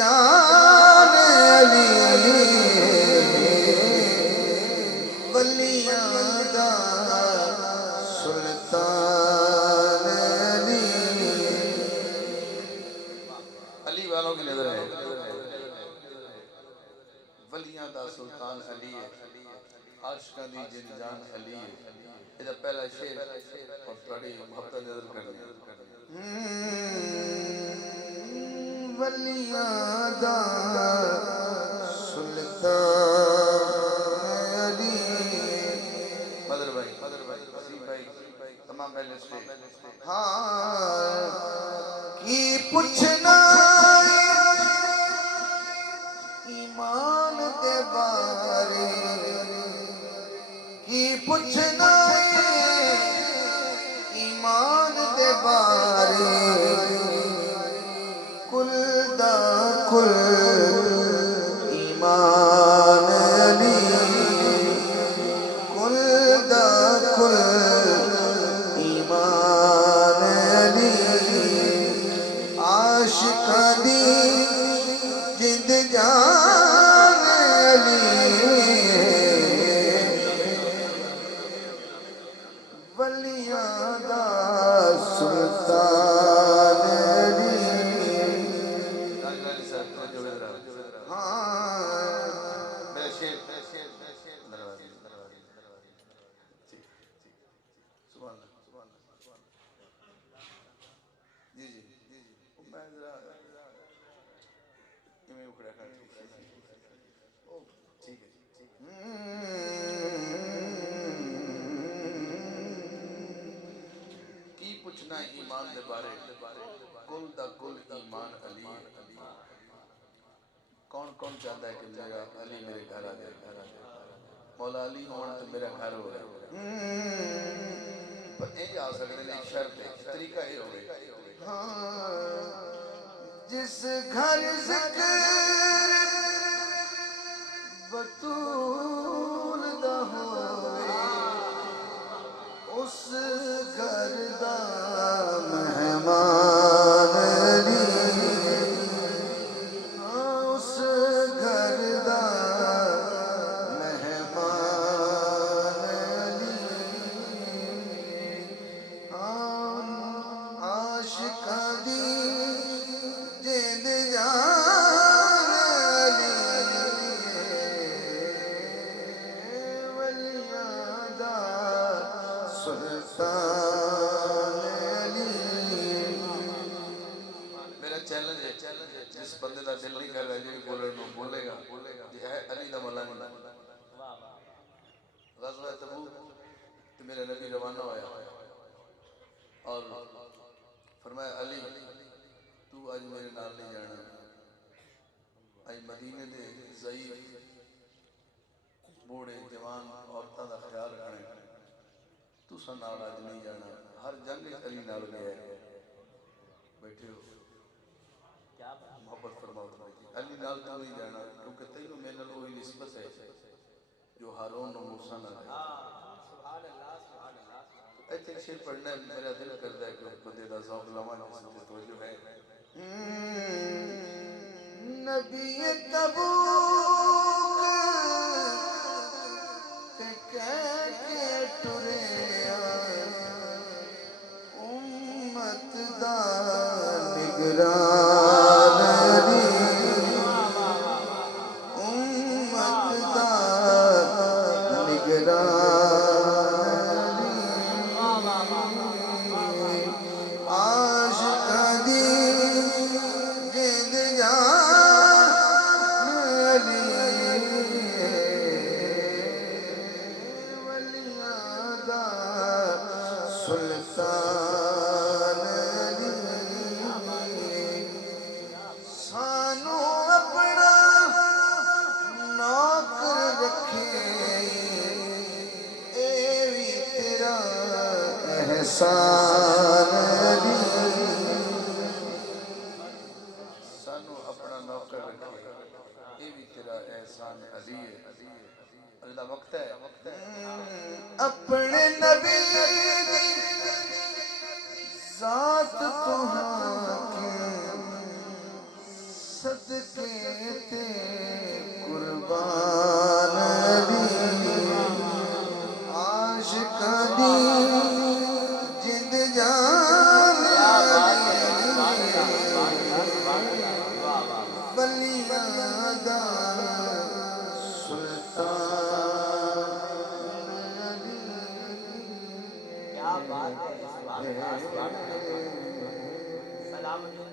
جان علی ولیاں دا سلطان علی علی والوں کی نظر ہے ولیاں دا سلطان علی ہے عاشقاں دی جن جان علی ہے یہ پہلا شعر اور تھوڑی محبت نظر کرنی ولیاں دا سلطان علی مدر بھائی وسیم بھائی تمام پہلے سٹیج ہاں کی پوچھنا ایمان دے بارے کی پوچھنا ایمان دے بارے کل دا کل ایمان علی کل دا کل ایمان علی عاشقاں دی جند جان علی ولیاں دا سلطان علی میرا شعر جی جی میں ذرا میں اکھڑا کر ٹھیک ہے کی پوچھنا ایمان دے بارے کل دا کل ایمان علی کون کون چاہتا ہے کہ میرا علی میرے گھر آ جائے مولا علی ہون تو میرا گھر ہو رہا پر یہ آ سکتے ہیں ایک شرط ہے طریقہ یہ ہوئے جس گھر ذکر بطول دا ہوئے اس گھر دا مہمان علی اس گھر دا مہمان علی عاشقاں دی جند جان علی ولیاں دا سلطان علی میرا چیلنج ہے جس بندے دا دل نہیں کر رہا جو بولے گا یہ ہے علی دا مولا نہیں غزوہ تبوک تو میرا نبی روانہ ہویا اور فرمایا علی تو آج میرے نال نہیں جانا آج مدینے دے ضعیف بوڑے جوان عورتوں دا خیال رکھنے تو سا نال آج نہیں جانا ہر جنگ علی نال گیا ہے بیٹھے ہو محبت فرماؤ علی نال تو نہیں جانا کیونکہ تینوں میرے نال وہی نسبت ہے جو ہارون و موسیٰ نال ہے ایک شیر پڑھنا ہے میرا دل کرتا ہے کہ بندے دا ذوق لواں جس سے توجہ ہے نبی تبوک تے کہہ کے ٹریا امت دا نگران علی امت دا نگران علی عاشقاں دی جند جان علی ولیاں دا سلطان علی سانو اپنا نوکر رکھے اے بھی تیرا احسان علی سانو اپنا نوکر رکھے یہ بھی تیرا احسان علی ہے اللہ وقت ہے اپنے نبی دی ذات تو ہاں کے صدقہ آمین